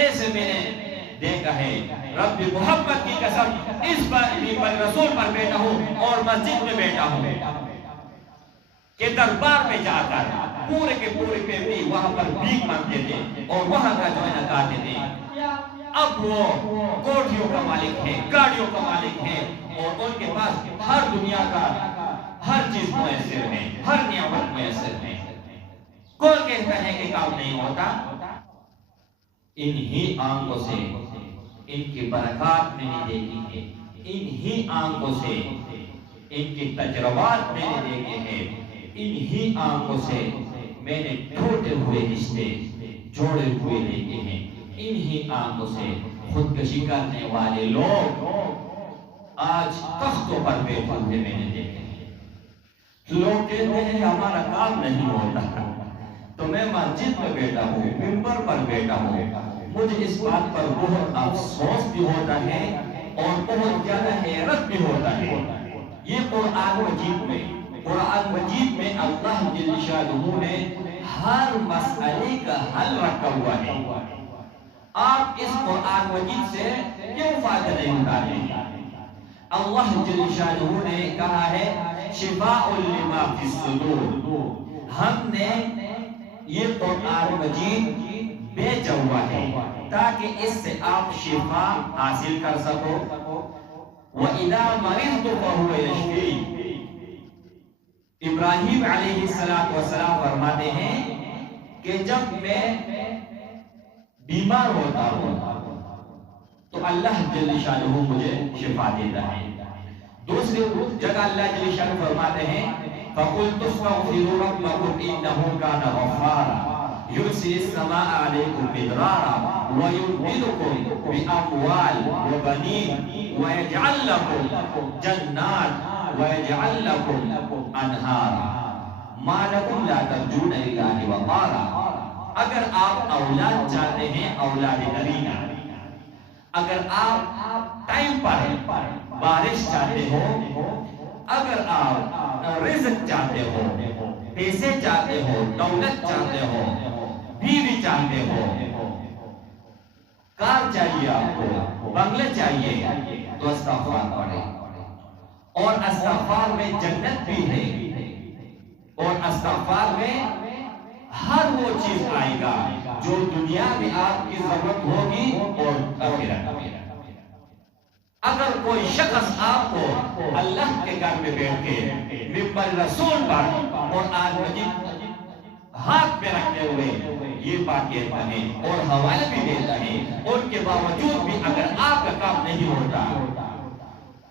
ایسے میں نے دیکھا ہے رب محمد کی قسم اس پر رسول پر بیٹھا ہوں اور مسجد میں بیٹھا ہوں کہ دربار میں جا کر پورے کے پورے پیمنی وہاں پر بھیک مانگتے تھے اور وہاں کا جو ہے نا کھاتے تھے۔ اب وہ کوٹھیوں کا مالک ہے، گاڑیوں کا مالک ہے اور ان کے پاس ہر دنیا کا ہر چیز میسر ہے، ہر نعمت میسر ہے۔ کون کہتا ہے کہ کام نہیں ہوتا؟ انہی آنکھوں سے ان کی برکات میں نے دیکھی ہے، انہی آنکھوں سے ان کی تجربات میں نے دیکھے ہیں، انہی آنکھوں سے میں نے ٹوٹے ہوئے رشتے جوڑے ہوئے دیکھے ہیں، انہی آنکھوں سے خودکشی کرنے والے لوگ آج تختوں پر بیٹھے ہوئے میں نے دیکھے ہیں۔ لوگ کہتے ہیں ہمارا کام نہیں ہوتا تو میں مسجد میں بیٹھا ہوں، منبر پر بیٹھا ہوں، مجھے اس بات پر بہت افسوس بھی ہوتا ہے اور بہت زیادہ حیرت بھی ہوتا ہے۔ یہ قرآن مجید میں اللہ جل شانہ نے ہر مسئلے کا حل رکھا ہوا ہے۔ آپ اس قرآن مجید سے کیوں فائدہ نہیں اٹھاتے ہیں؟ اللہ جل شانہ نے کہا ہے شفاء لما فی الصدور، ہم نے یہ قرآن مجید بھیجا ہوا ہے تاکہ اس سے آپ شفا حاصل کر سکو۔ وَإِذَا مَرِضْتُ فَهُوَ يَشْفِينِ، ابراہیم علیہ السلام فرماتے ہیں کہ جب میں بیمار ہوتا ہوں تو اللہ جل شانہ مجھے شفا دیتا ہے۔ دوسری جگہ اللہ جل شانہ فرماتے ہیں فَقُلْتُ اسْتَغْفِرُوا رَبَّكُمْ إِنَّهُ كَانَ غَفَّارًا يُرْسِلِ السَّمَاءَ عَلَيْكُمْ مِدْرَارًا وَيُمْدِدْكُمْ بِأَمْوَالٍ وَبَنِينَ وَيَجْعَلْ لَكُمْ جَنَّاتٍ وَيَجْعَلْ لَكُمْ أَنْهَارًا مَا لَكُمْ لَا تَرْجُونَ لِلَّهِ وَقَارًا۔ اگر آپ اولاد چاہتے ہیں، اولاد نرینہ، اگر آپ ٹائم پر بارش چاہتے ہو، اگر آپ رزق چاہتے ہو، پیسے چاہتے ہو، دولت چاہتے ہو، بیوی چاہتے ہو، کار چاہیے آپ کو، بنگلہ چاہیے، تو استغفار پڑھیں۔ اور استغفار میں جنت بھی ہے، اور استغفار میں ہر وہ چیز آئے گا جو دنیا میں آپ کی ضرورت ہوگی اور آخرت میں۔ اگر کوئی شخص آپ کو اللہ کے گھر میں بیٹھ کے منبر رسول پر قرآن مجید ہاتھ پہ رکھتے ہوئے یہ بات کہتا ہے اور حوالہ بھی دیتا ہے، ان کے باوجود بھی اگر آپ کا کام نہیں ہوتا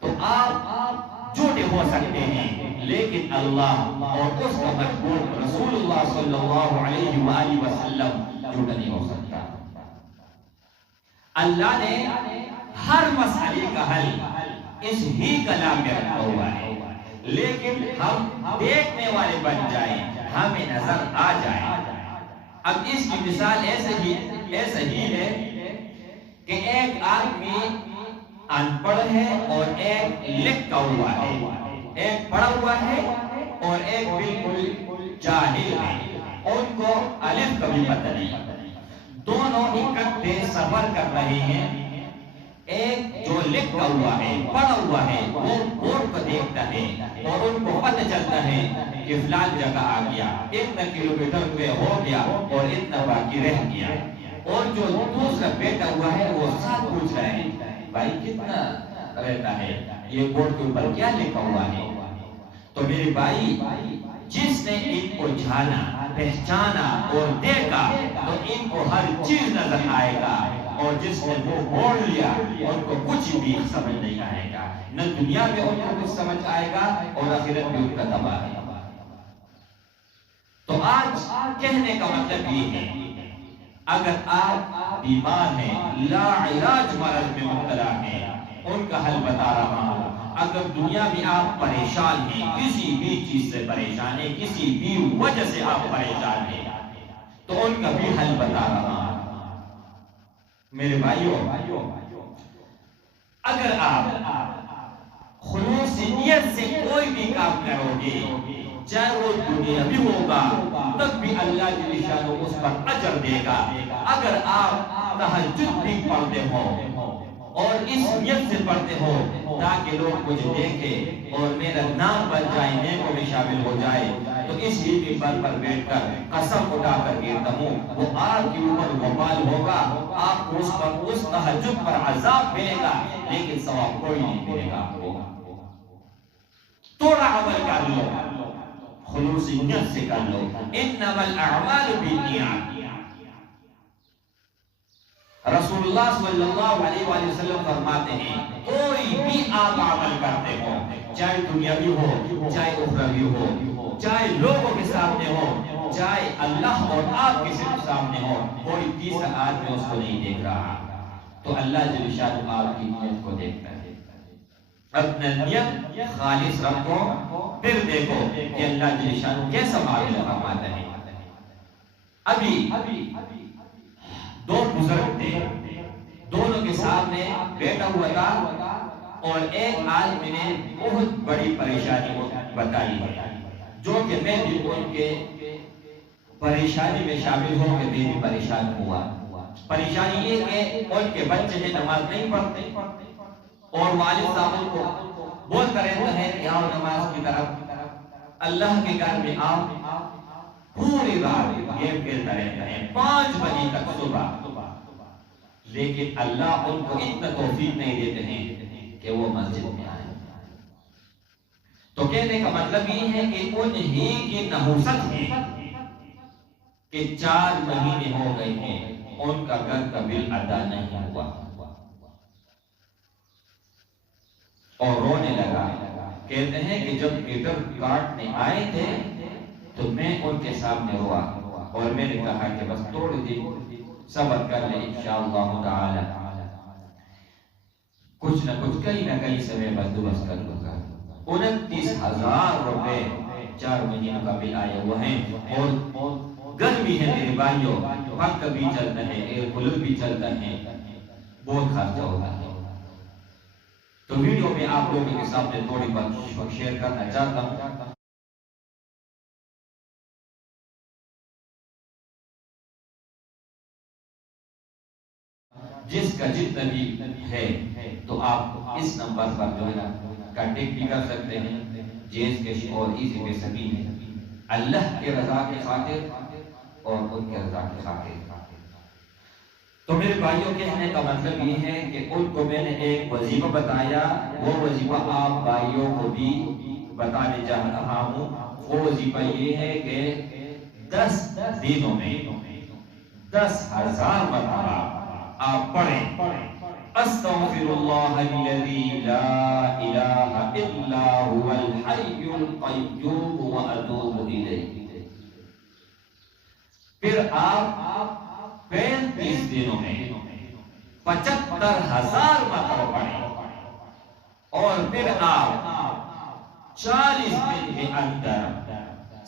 تو آپ جھوٹے ہو سکتے ہیں، لیکن اللہ اور اس کا محبوب رسول اللہ صلی اللہ علیہ وآلہ وسلم جھوٹا نہیں ہو سکتا۔ اللہ نے ہر مسئلے کا حل اس ہی کلام میں رکھا ہوا ہے، لیکن ہم دیکھنے والے بن جائیں، ہمیں نظر آ جائے۔ اب اس کی مثال ایسا ہی ہے کہ ایک آدمی ان پڑھ ہے اور ایک لکھا ہوا ہے، ایک پڑھا ہوا ہے اور ایک بالکل جاہل ہے، ان کو الف کا بھی پتہ نہیں، دونوں اکٹھے سفر کر رہے ہیں۔ ایک جو لکھا ہوا ہے، پڑھا ہوا ہے، وہ بورڈ کو دیکھتا ہے اور ان کو پتہ چلتا ہے کہ فلان جگہ آ گیا، اتنا کلومیٹر پہ ہو گیا اور اتنا باقی رہ گیا۔ اور جو دوسرا بیٹھا ہوا ہے وہ ساتھ پوچھ رہے ہیں بھائی کتنا رہتا ہے، یہ بورڈ کے اوپر کیا لکھا ہوا ہے؟ تو میرے بھائی جس نے ان کو جانا، پہچانا اور دیکھا تو ان کو ہر چیز نظر آئے گا، اور جس نے وہ موڑ لیا ان کو کچھ بھی سمجھ نہیں آئے گا، نہ دنیا میں ان کو کچھ سمجھ آئے گا اور آخرت میں ان کا تباہ ہے۔ تو آج کہنے کا مطلب یہ ہے اگر آپ بیمار ہیں، لا علاج مرض میں مبتلا ہیں، ان کا حل بتا رہا ہوں۔ اگر دنیا میں آپ پریشان ہیں، کسی بھی چیز سے پریشان ہیں، کسی بھی وجہ سے آپ پریشان ہیں، تو ان کا بھی حل بتا رہا ہوں۔ میرے بھائیوں، اگر آپ خلوص نیت سے کوئی بھی کام کرو گے، چاہے وہ دنیا بھی ہوگا، تب بھی اللہ جل شانہ اس پر اجر دے گا۔ اگر آپ تہجد بھی پڑھتے ہو اور اس نیت سے پڑھتے ہو تاکہ لوگ مجھے دیکھیں اور میرا نام بن جائے، نیکوں میں شامل ہو جائے، تو اس ہی منبر پر بیٹھ کر قسم اٹھا کر کہتا ہوں وہ آپ کے اوپر وبال ہوگا، آپ کو اس تہجد پر عذاب ملے گا لیکن ثواب کوئی نہیں ملے گا آپ کو۔ تھوڑا عمل کر لو، خلوصی نیت سے کر لو، انما الاعمال بالنیات۔ رسول اللہ صلی اللہ علیہ وآلہ وسلم فرماتے ہیں کوئی بھی آپ عمل کرتے ہو، چاہے دنیاوی ہو چاہے اخروی ہو، چاہے لوگوں کے سامنے ہو چاہے اللہ اور آپ کے صرف سامنے ہو، کوئی تیسرا آدمی اس کو نہیں دیکھ رہا تو اللہ جل شانہ آپ کی نیت کو دیکھتا ہے۔ اپنا نیت خالص رکھو، پھر دیکھو کہ اللہ جل شانہ کیسا معاملہ فرماتا ہے۔ ابھی دو بزرگ تھے، دونوں کے سامنے بیٹھا ہوا تھا اور ایک آدمی نے بہت بڑی پریشانی بتائی جو کہ میں بھی ان کے پریشانی میں شامل ہوں کہ میں بھی پریشان ہوا۔ پریشانی یہ کہ ان کے بچے نے نماز نہیں پڑھتے اور والد صاحب کو بولتا رہتا ہے کہ آؤ نماز کی طرف، اللہ کے گھر میں آؤ، پوری رات گیم کھیلتا رہتا ہے 5 بجے تک صبح، لیکن اللہ ان کو اتنا توفیق نہیں دیتے ہیں کہ وہ مسجد میں آئیں۔ تو کہنے کا مطلب یہ ہے کہ انہی کی نحوست ہے کہ 4 مہینے ہو گئے ہیں ان کا گھر کا بل ادا نہیں ہوا اور رونے لگا۔ کہتے ہیں کہ جب میٹر کاٹنے آئے تھے تو میں ان کے سامنے روا اور میں نے کہا کہ بس تھوڑے دن صبر کر لیں انشاءاللہ تعالی، کچھ نہ کچھ کہیں نہ کہیں سے میں بندوبست کر لوں گا۔ 29,000 روپے 4 مہینوں کا بل آئے ہوئے ہیں اور گرمی ہے میرے بھائیوں، پنکھا بھی چلتا ہے، ایئر کولر بھی چلتا ہے، بہت خرچہ ہوتا ہے۔ تو ویڈیو میں آپ لوگوں کے سامنے تھوڑی بات شیئر کرنا چاہتا ہوں۔ جس کا جتنا بھی ہے تو آپ اس نمبر پر جو ہے نا کانٹیکٹ بھی کر سکتے ہیں، جیز کیش اور ایزی پے سبھی ہیں، اللہ کے رضا کے خاطر اور ان کے رضا کے خاطر۔ تو میرے بھائیوں کہنے کا مطلب یہ ہے کہ ان کو میں نے ایک وظیفہ بتایا، وہ وظیفہ آپ بھائیوں کو بھی بتانے جا رہا ہوں۔ وہ وظیفہ یہ ہے کہ 10 دنوں میں 10,000 مرتبہ آپ پڑھیں استغفر اللہ الذی لا الہ الا هو الحی القیوم واتوب الیہ۔ پھر آپ 35 دنوں میں 75,000 مرتبہ پڑھیں اور پھر آپ 40 دن کے اندر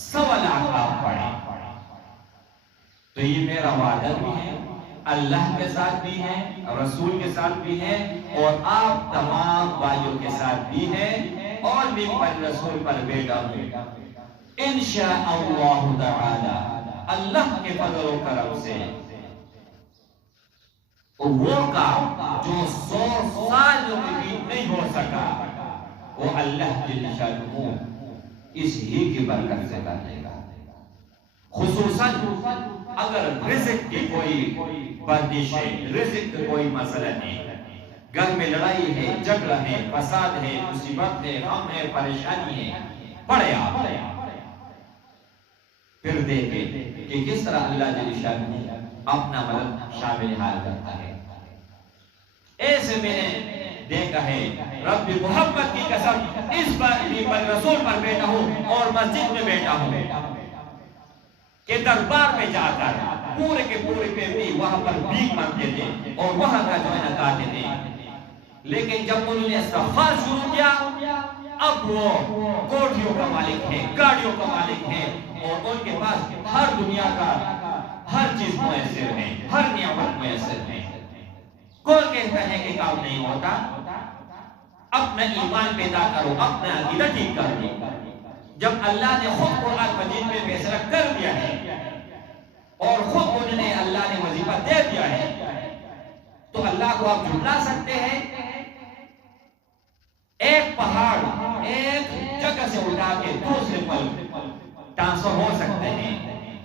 1.25 لاکھ آپ پڑھیں۔ تو یہ میرا وعدہ بھی ہے، اللہ کے ساتھ بھی ہے، رسول کے ساتھ بھی ہے اور آپ تمام بھائیوں کے ساتھ بھی ہے، اور میں پر رسول پر بیٹا ہوں انشاءاللہ تعالی اللہ کے فضل و کرم سے وہ کام جو 100 سالوں میں بھی نہیں ہو سکا وہ اللہ جل شانہ اس ہی کی برکت سے کر دے گا۔ خصوصاً اگر رزق کی کوئی بندش ہے، رزق کا کوئی مسئلہ نہیں، گھر میں لڑائی ہے، جھگڑا ہے، فساد ہے، مصیبت ہے، غم ہے، پریشانی ہے، پڑھے آپ پھر دیکھیں کہ کس طرح اللہ جل شانہ اپنا مدد شامل حال کرتا ہے۔ ایسے میں نے دیکھا ہے، رب محمد کی قسم اس پر رسول پر بیٹھا ہوں اور مسجد میں بیٹھا ہوں کہ دربار میں جا کر پورے کے پورے پیپی وہاں پر بھیک مانگتے تھے اور وہاں کا جو ہے نا کہتے تھے، لیکن جب انہوں نے استغفار شروع کیا اب وہ کوٹھیوں کا مالک ہے، گاڑیوں کا مالک ہے اور ان کے پاس ہر دنیا کا ہر چیز میسر ہے، ہر نعمت میسر ہے۔ کوئی کہتا ہے کہ کام نہیں ہوتا، اپنا ایمان پیدا کرو، اپنا عقیدہ ٹھیک کر لو۔ جب اللہ نے خود قرآن مجید میں فیصلہ کر دیا ہے اور خود انہوں نے اللہ نے وظیفہ دے دیا ہے کو آپ جھٹلا سکتے ہیں؟ ایک پہاڑ ایک جگہ سے اٹھا کے دوسرے پر ٹرانسفر ہو سکتے ہیں،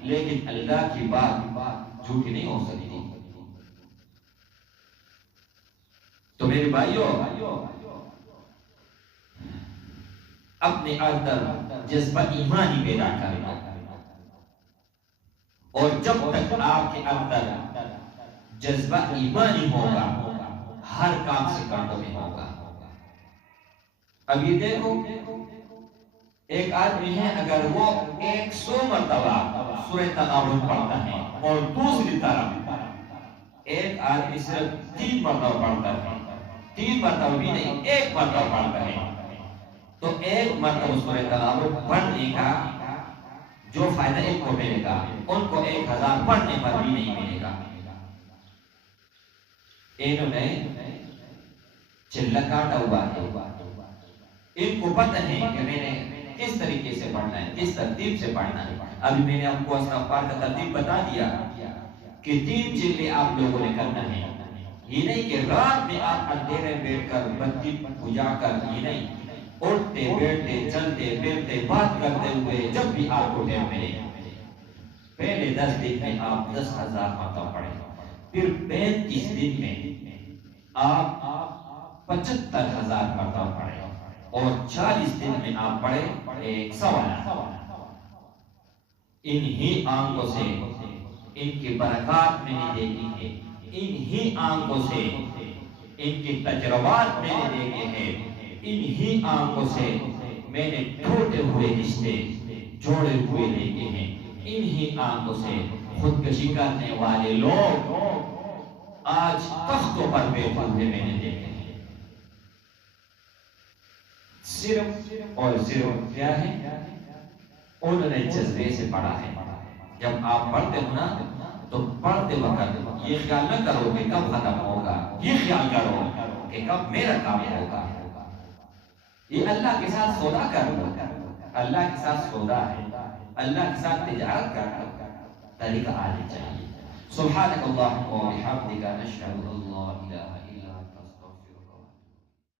لیکن اللہ کی بات جھوٹی نہیں ہو سکتی۔ تو میرے بھائیوں، اپنے اندر جذبہ ایمانی پیدا کرنا، اور جب تک آپ کے اندر جذبہ ایمانی ہوگا ہر کام سے کنٹرول ہوگا۔ اب یہ دیکھو، ایک آدمی ہے اگر وہ 100 مرتبہ سورہ تغابن پڑھتا ہے اور دوسری طرف ایک آدمی صرف 3 مرتبہ پڑھتا ہے، 3 مرتبہ بھی نہیں 1 مرتبہ پڑھتا ہے، تو 1 مرتبہ سورہ تغابن پڑھنے کا جو فائدہ ایک کو ملے گا ان کو 1000 پڑھنے پر بھی نہیں ملے گا۔ انہوں نے چلا کاٹا ہوا ہے، ان کو پتہ ہے کہ میں نے کس طریقے سے پڑھنا ہے، کس ترتیب سے پڑھنا ہے۔ ابھی میں نے آپ کو استغفار کا ترتیب بتا دیا کہ 3 چلے آپ لوگوں نے کرنا ہے۔ یہ نہیں کہ رات میں آپ اندھیرے بیٹھ کر بتی بجھا کر، یہ نہیں، اٹھتے بیٹھتے چلتے پھرتے بات کرتے ہوئے جب بھی آپ کو ٹائم ملے، پہلے 10 دن میں آپ 10,000 مرتبہ پڑھیں، پھر 35 دن میں آپ 75,000 مرتبہ پڑھیں، اور 40 دن میں آپ پڑھیں 100,000۔ انہی آنکھوں سے ان کی برکات میں نے دیکھی ہے، انہی آنکھوں سے ان کی تجربات میں نے دیکھے ہیں، انہی آنکھوں سے میں نے ٹوٹے ہوئے رشتے جوڑے ہوئے دیکھے ہیں، انہی آنکھوں سے خودکشی کرنے والے لوگ آج تختوں پر بیٹھے ہوئے میں نے دیکھے ہیں۔ صرف اور صرف کیا ہے؟ انہوں نے جذبے سے پڑھا ہے۔ جب آپ پڑھتے ہو نا تو پڑھتے وقت یہ خیال نہ کرو کہ کب ختم ہوگا، یہ خیال کرو کہ کب میرا کام ہوگا۔ یہ اللہ کے ساتھ سودا کر لو، اللہ کے ساتھ سودا ہے، اللہ کے ساتھ تجارت کرنا طریقہ آنے چاہیے۔ سبحانک اللہم و بحمدک، نشہد ان لا الہ الا